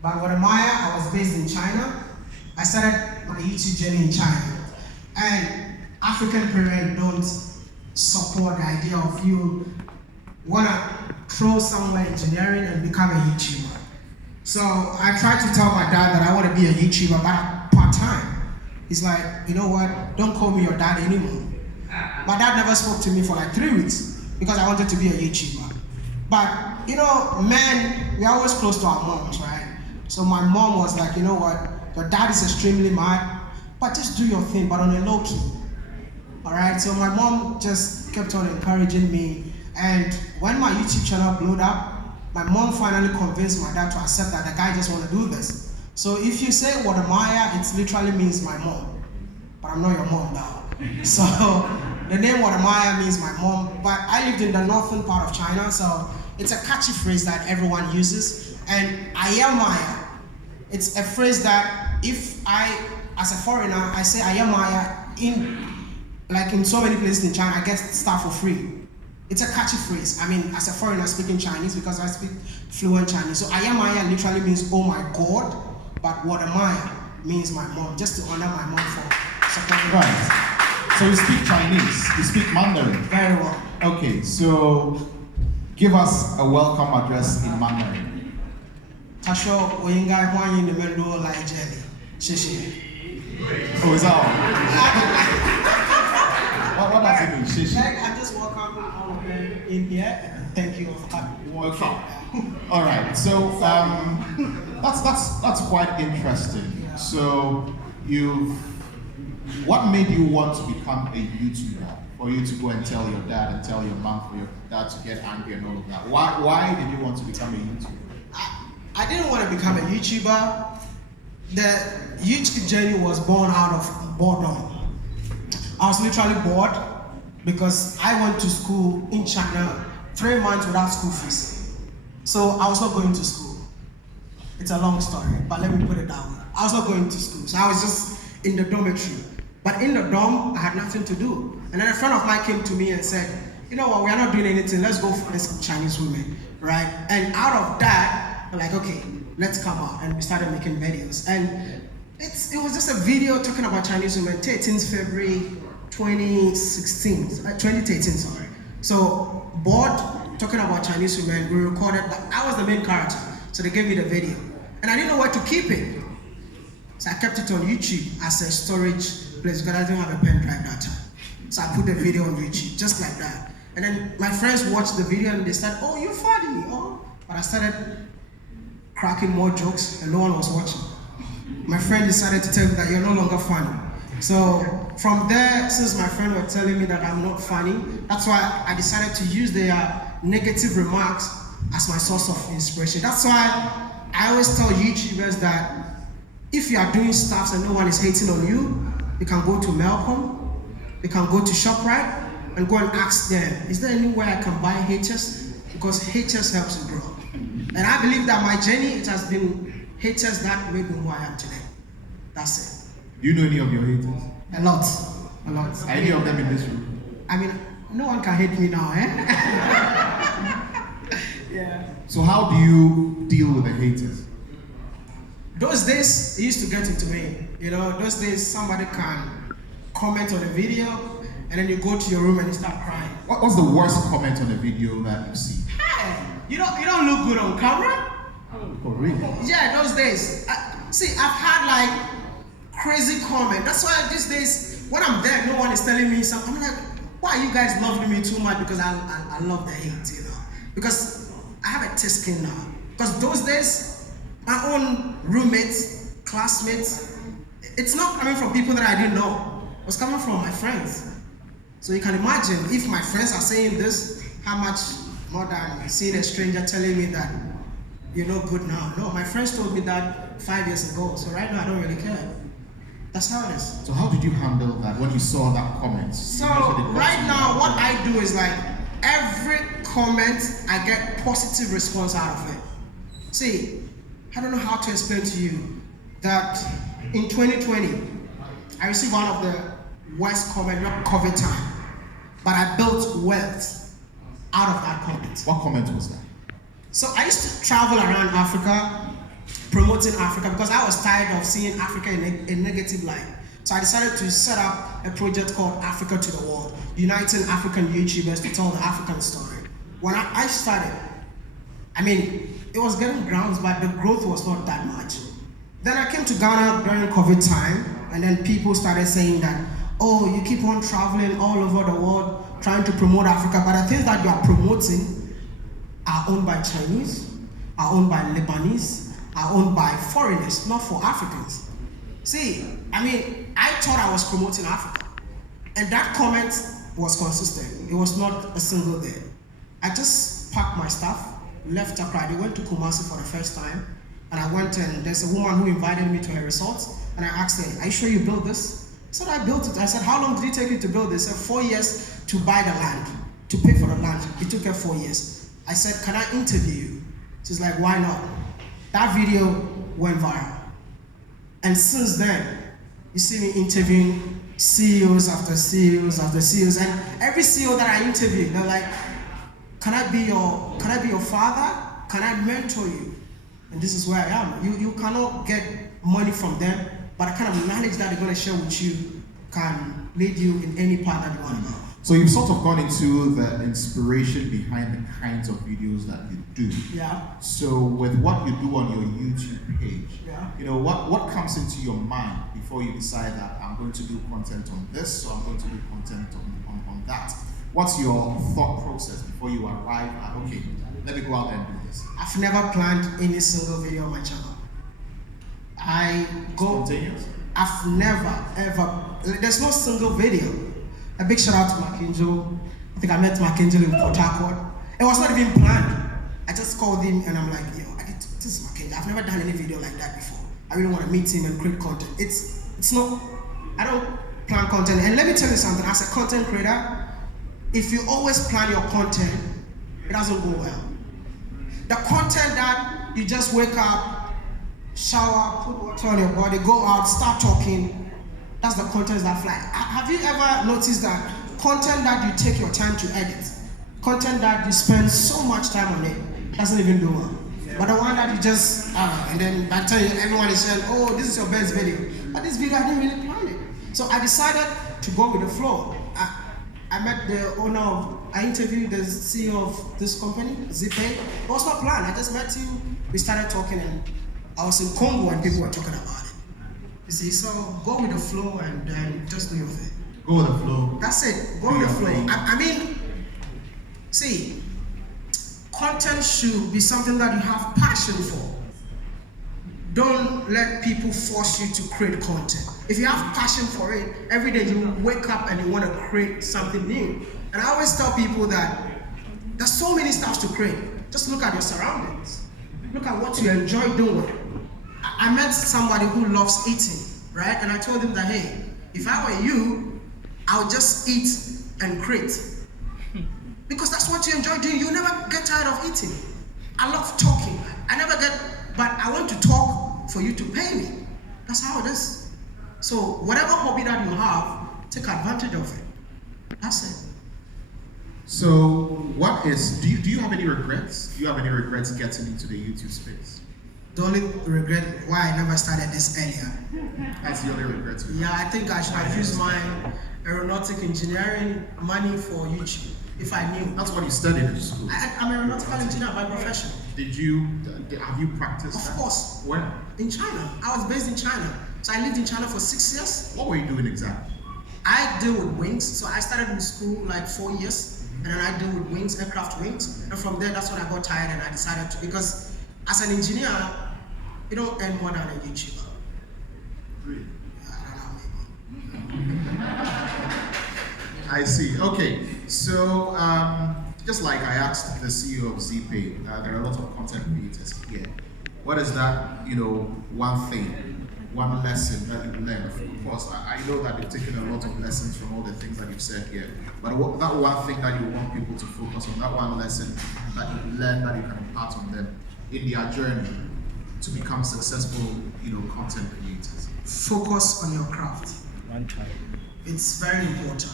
But Wode, I was based in China. I started my YouTube journey in China. And African parents don't support the idea of you wanna throw somewhere engineering and become a YouTuber. So I tried to tell my dad that I want to be a YouTuber, but part-time. He's like, you know what, don't call me your dad anymore. My dad never spoke to me for like 3 weeks because I wanted to be a YouTuber. But, you know, men, we're always close to our moms, right? So my mom was like, you know what, your dad is extremely mad, but just do your thing, but on a low key. All right, so my mom just kept on encouraging me. And when my YouTube channel blew up, my mom finally convinced my dad to accept that the guy just want to do this. So if you say Wode, it literally means my mom. But I'm not your mom now. So the name Wode means my mom. But I lived in the northern part of China, so it's a catchy phrase that everyone uses. And Ayamaya, it's a phrase that if I, as a foreigner, I say Ayamaya in so many places in China, I get stuff for free. It's a catchy phrase. I mean, as a foreigner speaking Chinese, because I speak fluent Chinese. So Ayamaya literally means, oh my God, but Wode means my mom, just to honor my mom for supporting me. Right. So you speak Chinese, you speak Mandarin. Very well. Okay, so give us a welcome address in Mandarin. Tasho Oyinga Hwanyi Nemendo Lai Jelly. Shishi. Oh, is that all? What does it mean? Shishi? I just welcome all of them in here. Thank you for having me. Okay. All right. So that's quite interesting. Yeah. So what made you want to become a YouTuber? For you to go and tell your dad and tell your mom, for your dad to get angry and all of that. Why did you want to become a YouTuber? I didn't want to become a YouTuber. The YouTube journey was born out of boredom. I was literally bored because I went to school in China 3 months without school fees. So I was not going to school. It's a long story, but let me put it that way. I was not going to school, so I was just in the dormitory. But in the dorm, I had nothing to do. And then a friend of mine came to me and said, you know what, we are not doing anything, let's go find some Chinese women, right? And out of that, we're like, okay, let's come out. And we started making videos. And it was just a video talking about Chinese women, 13th February 2013, sorry. So, bored, talking about Chinese women, we recorded, but I was the main character. So they gave me the video. And I didn't know where to keep it. So I kept it on YouTube as a storage place because I didn't have a pen drive that time. So I put the video on YouTube, just like that. And then my friends watched the video and they said, oh, you're funny, oh. But I started cracking more jokes and no one was watching. My friend decided to tell me that you're no longer funny. So from there, since my friend was telling me that I'm not funny, that's why I decided to use their negative remarks as my source of inspiration. That's why I always tell YouTubers that if you are doing stuff and no one is hating on you, you can go to Melbourne, you can go to ShopRite and go and ask them, is there any way I can buy haters? Because haters helps you grow. And I believe that my journey, it has been haters that made me who I am today. That's it. Do you know any of your haters? A lot. Are any of them in this room? I mean, no one can hate me now, eh? Yeah. So how do you deal with the haters? Those days, it used to get into me. You know, those days somebody can comment on a video and then you go to your room and you start crying. What's the worst comment on a video that you see? Hey, you don't look good on camera. Oh, really? Yeah, those days. See, I've had like crazy comment. That's why these days, when I'm there, no one is telling me something. I'm like, why are you guys loving me too much? Because I love the hate, you know. Because I have a thick skin now. Because those days, my own roommates, classmates, it's not coming from people that I didn't know. It was coming from my friends. So you can imagine if my friends are saying this, how much more than seeing a stranger telling me that you're no good now. No, my friends told me that 5 years ago. So right now I don't really care. That's how it is. So how did you handle that when you saw that comment? So right now what I do is like every comment I get positive response out of it. See, I don't know how to explain to you that in 2020 I received one of the worst comments, not COVID time, but I built wealth out of that comment. What comment was that? So I used to travel around Africa promoting Africa because I was tired of seeing Africa in a negative light. So I decided to set up a project called Africa to the World, uniting African YouTubers to tell the African story. When I started, I mean, it was getting grounds, but the growth was not that much. Then I came to Ghana during COVID time, and then people started saying that, oh, you keep on traveling all over the world trying to promote Africa, but the things that you are promoting are owned by Chinese, are owned by Lebanese, are owned by foreigners, not for Africans. See, I mean, I thought I was promoting Africa, and that comment was consistent. It was not a single day. I just packed my stuff, left Accra. They went to Kumasi for the first time, and I went and there's a woman who invited me to her resort, and I asked her, are you sure you built this? I said, I built it. I said, how long did it take you to build this? She said, 4 years to buy the land, to pay for the land. It took her 4 years. I said, can I interview you? She's like, why not? That video went viral. And since then, you see me interviewing CEOs after CEOs after CEOs, and every CEO that I interview, they're like, can I be your father? Can I mentor you? And this is where I am. You cannot get money from them, but the kind of knowledge that they're going to share with you can lead you in any path that you want to go. So you've sort of gone into the inspiration behind the kinds of videos that you do. Yeah. So with what you do on your YouTube page, Yeah. you know, what comes into your mind before you decide that I'm going to do content on this, or I'm going to do content on that? What's your thought process before you arrive at, okay, let me go out and do this? I've never planned any single video on my channel. Spontaneous? I've never, ever, there's no single video. A big shout out to Mackenzo. I think I met Mackenzo in Port Harcourt. It was not even planned. I just called him and I'm like, yo, this is Mackenzo. I've never done any video like that before. I really want to meet him and create content. It's not, I don't plan content. And let me tell you something, as a content creator, if you always plan your content, it doesn't go well. The content that you just wake up, shower, put water on your body, go out, start talking, that's the content that fly. Have you ever noticed that content that you take your time to edit, content that you spend so much time on it, doesn't even do well? But the one that you just, and then by the time everyone is saying, oh, this is your best video. But this video, I didn't really plan it. So I decided to go with the flow. I met the owner of, I interviewed the CEO of this company, Zeepay. It was not planned. I just met him, we started talking, and I was in Congo and people were talking about it. You see, so go with the flow and then just do your thing. Go with the flow. That's it, go with the flow. I mean, see, content should be something that you have passion for. Don't let people force you to create content. If you have passion for it, every day you wake up and you want to create something new. And I always tell people that there's so many stuff to create. Just look at your surroundings. Look at what you enjoy doing. I met somebody who loves eating, right? And I told him that, hey, if I were you, I would just eat and create. Because that's what you enjoy doing. You never get tired of eating. I love talking. But I want to talk for you to pay me. That's how it is. So whatever hobby that you have, take advantage of it. That's it. So do you have any regrets? Do you have any regrets getting into the YouTube space? The only regret why I never started this earlier. That's the only regret. Yeah, I think I should have used my aeronautic engineering money for YouTube if I knew. That's what you studied in school. I'm an aeronautical engineer by profession. Have you practiced? Of course. Where? In China. I was based in China. So I lived in China for 6 years. What were you doing exactly? I deal with wings. So I started in school like 4 years, and then I deal with wings, aircraft wings. And from there, that's when I got tired and I decided to, because as an engineer, you don't earn more than a YouTuber. Really? I don't know, maybe. I see. Okay. So, just like I asked the CEO of Zeepay, there are a lot of content creators here. What is that, one thing, one lesson that you've learned? Of course, I know that you've taken a lot of lessons from all the things that you've said here. But that one thing that you want people to focus on, that one lesson that you've learned that you can impart on them in their journey to become successful, content creators. Focus on your craft. One time. It's very important.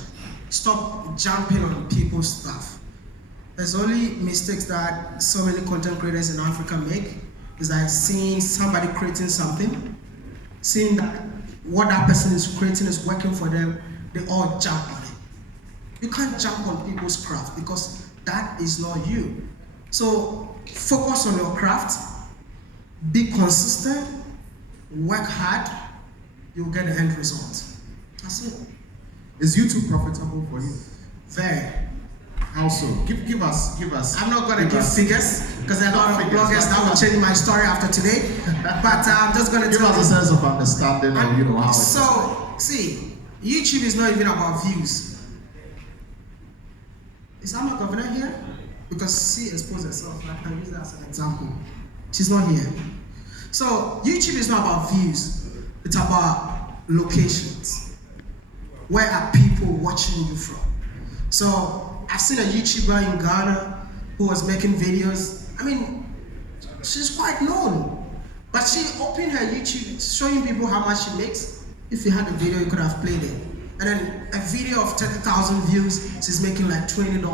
Stop jumping on people's stuff. There's only mistakes that so many content creators in Africa make, It's like seeing somebody creating something, seeing that what that person is creating is working for them, they all jump on it. You can't jump on people's craft because that is not you. So focus on your craft, be consistent, work hard, you'll get the end result. That's it. Is YouTube profitable for you? Very. How so? Give us. I'm not gonna give figures because there are a lot of bloggers that will change my story after today. But I'm just gonna give us a sense of understanding of how. So see, YouTube is not even about views. Is Amma Governor here? Because she exposed herself. I can use that as an example. She's not here. So YouTube is not about views. It's about locations. Where are people watching you from? So I've seen a YouTuber in Ghana who was making videos. I mean, she's quite known. But she opened her YouTube showing people how much she makes. If you had the video, you could have played it. And then a video of 30,000 views, she's making like $20.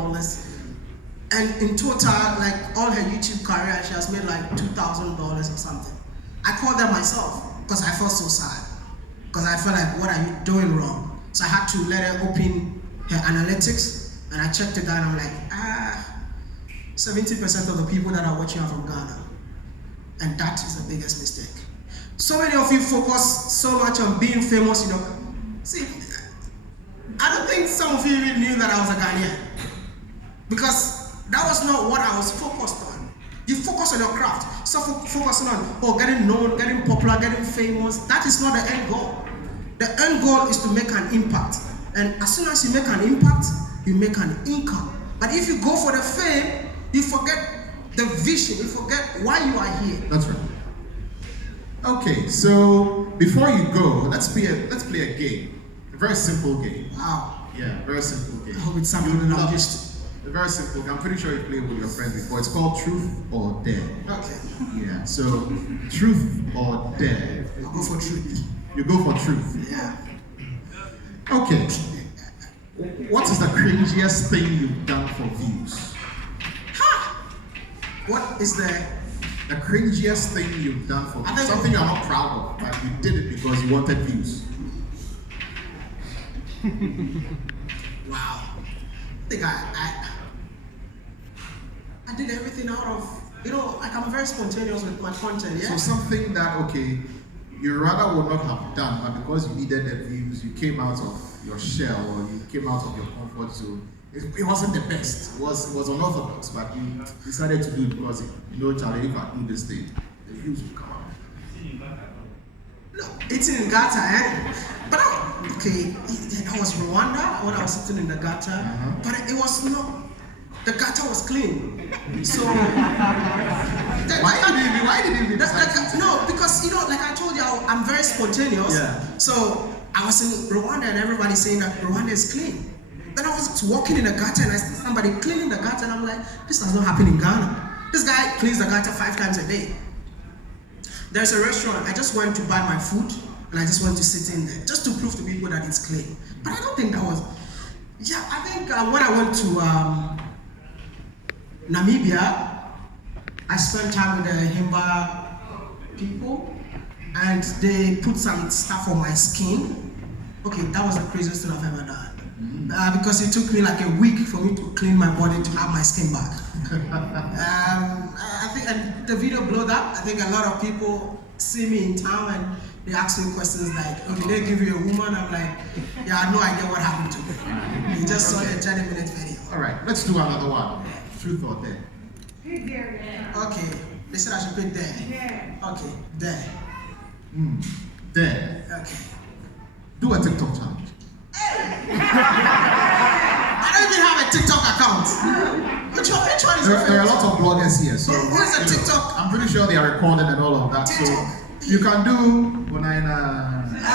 And in total, like all her YouTube career, she has made like $2,000 or something. I called her myself because I felt so sad. Because I felt like, what are you doing wrong? So I had to let her open her analytics, and I checked it out, and I'm like, 70% of the people that are watching are from Ghana. And that is the biggest mistake. So many of you focus so much on being famous, you know. See, I don't think some of you even knew that I was a Ghanaian. Because that was not what I was focused on. You focus on your craft. So focusing on, getting known, getting popular, getting famous. That is not the end goal. The end goal is to make an impact. And as soon as you make an impact, you make an income. But if you go for the fame, you forget the vision, you forget why you are here. That's right. Okay, so before you go, let's play a game. A very simple game. Wow. Yeah, very simple game. I hope it's something that I'm used to. A very simple game. I'm pretty sure you played with your friend before. It's called Truth or Dare. Okay. Yeah, so Truth or Dare. I'll go for truth. You go for truth. Yeah. Okay. What is the cringiest thing you've done for views? What is the cringiest thing you've done for views? Something you're not proud of, but you did it because you wanted views. Wow. I think I did everything out of, like I'm very spontaneous with my content, yeah? So something that, okay, you rather would not have done, but because you needed the views, you came out of your shell, or you came out of your comfort zone. It wasn't the best. It was unorthodox, but you decided to do it because Charlie, if I do this thing, the views will come out. No, eating in gutter, eh? But that was Rwanda when I was sitting in the gutter. But it was not. The gutter was clean. So why did you decide? No, because like I told you, I'm very spontaneous. Yeah. So I was in Rwanda and everybody saying that Rwanda is clean. Then I was walking in the gutter and I see somebody cleaning the gutter and I'm like, this does not happen in Ghana. This guy cleans the gutter 5 times a day. There's a restaurant. I just went to buy my food and I just went to sit in there just to prove to people that it's clean. But I don't think that was. Yeah, I think when I went to Namibia, I spent time with the Himba people and they put some stuff on my skin. Okay, that was the craziest thing I've ever done. Because it took me like a week for me to clean my body to have my skin back. I think and the video blew up. I think a lot of people see me in town and they ask me questions like, oh, did they give you a woman? I'm like, yeah, I have no idea what happened to me. You just saw a 30-minute video. All right, let's do another one. Truth or dare? Okay, they said I should pick dare. Okay, dare. Dare. Okay. Do a TikTok challenge. I don't even have a TikTok account. Which one is your favorite? There are a lot of bloggers here, so where's the TikTok? I'm pretty sure they are recording and all of that. TikTok. So you can do when